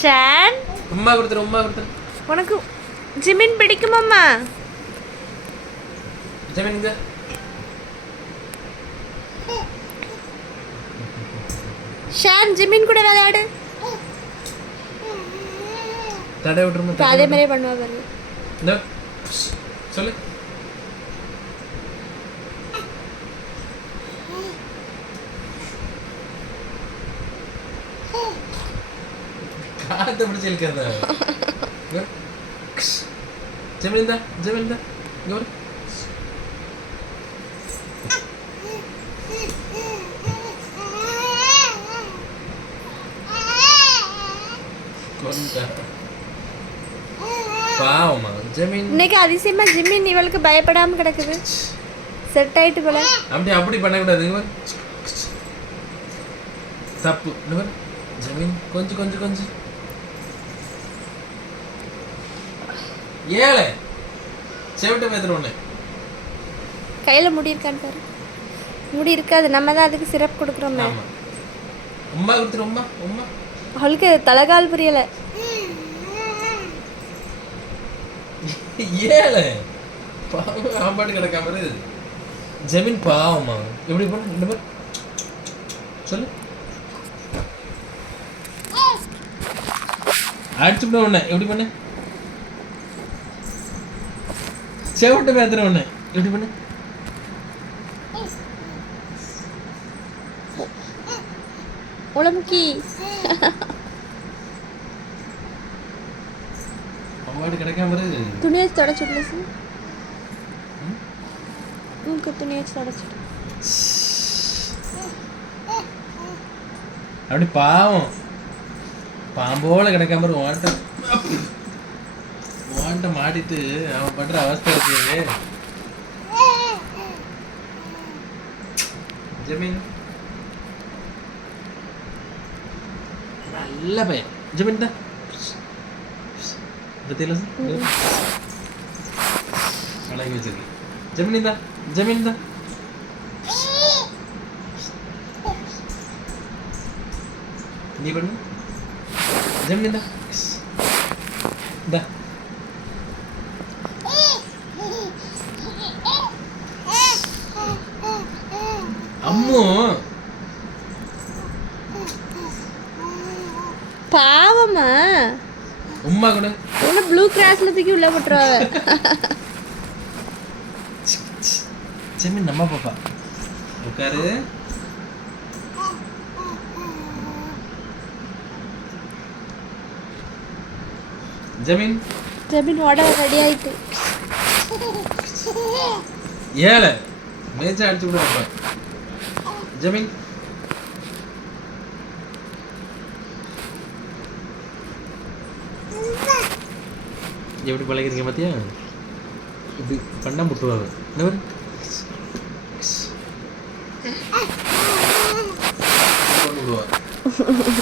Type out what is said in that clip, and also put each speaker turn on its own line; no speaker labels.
Shawn
உம்மா கொடுத்துரு உம்மா கொடுத்துரு.
உனக்கு ஜிமின் பிடிக்குமாம்மா?
ஜமீன் இங்க.
ஷான் ஜிமின் கூட விளையாடு.
தடை விட்டுருமா
அதே மாதிரியே பண்ணுவா
இந்த சொல்லு. காலத்தை பிடிச்சி இழுக்கிறதா ஜமீன் இந்தா ஜமீன் இந்தா இங்க வரு கொண்டா பாவமா ஜமீன்
இன்னைக்கு அதிசயமா ஜிமின் இவளுக்கு பயப்படாம கிடக்குது செட் ஆயிட்டு போல
அப்படி அப்படி பண்ணக்கூடாது இங்க பாரு. தப்பு இங்க பாரு. ஜமீன் கொஞ்சம் கொஞ்சம் கொஞ்சம் ஏழை. செவிட்டு பேத்துற ஒண்ணு.
கையில முடி இருக்கான்னு பாரு. முடி இருக்காது. நம்ம தான் அதுக்கு சிரப் கொடுக்குறோமே
ஆமா. உம்மா கொடுத்துரு உம்மா உம்மா.
அவளுக்கு தலைகால் புரியல.
ஏழை. பாவம் ஆம்பாட்டு கிடக்காம இரு. ஜமீன் பாவமா எப்படி பண்ணு இந்த மாதிரி. சொல்லு. அடிச்சு விட உன்னை எப்படி பண்ணு? செவிட்டு பேத்துற உன்னை எப்படி பண்ணு
உளமுக்கி
அம்மாட்டு கிடைக்காம இரு.
துணி வச்சு தொடச்சு விடல சார் உனக்கு துணி வச்சு தொடச்சு.
அப்படி பாவம் பாம்போல கிடைக்காம இரு. வாட்ட வாட்ட மாட்டிட்டு அவன் பண்ற அவஸ்தை இருக்கு. ஜமீன். நல்ல பையன். ஜமீன் தான் பத்தியில அழகி வச்சிருக்கு. ஜமீன் தான் ஜமீன் தான் நீ பண்ணு. ஜமீன் தான் இந்தா அம்மு.
பாவமா?
உம்மா கூட.
உன்னை ப்ளூ கிராஸ்ல தூக்கி உள்ள போட்டுருவாங்க.
ஜமீன் நம்ம பாப்பா உட்காரு. ஜமீன்.
ஜமீன் உடம்பு ரெடி ஆயிட்டு.
ஏழை. மேய்ச்சா அடிச்சு விட அப்ப ஜமீன் எப்படி பழகிறீங்க பாத்தியா? இப்படி பண்ணா முட்டுவாங்க. என்ன. கொண்டு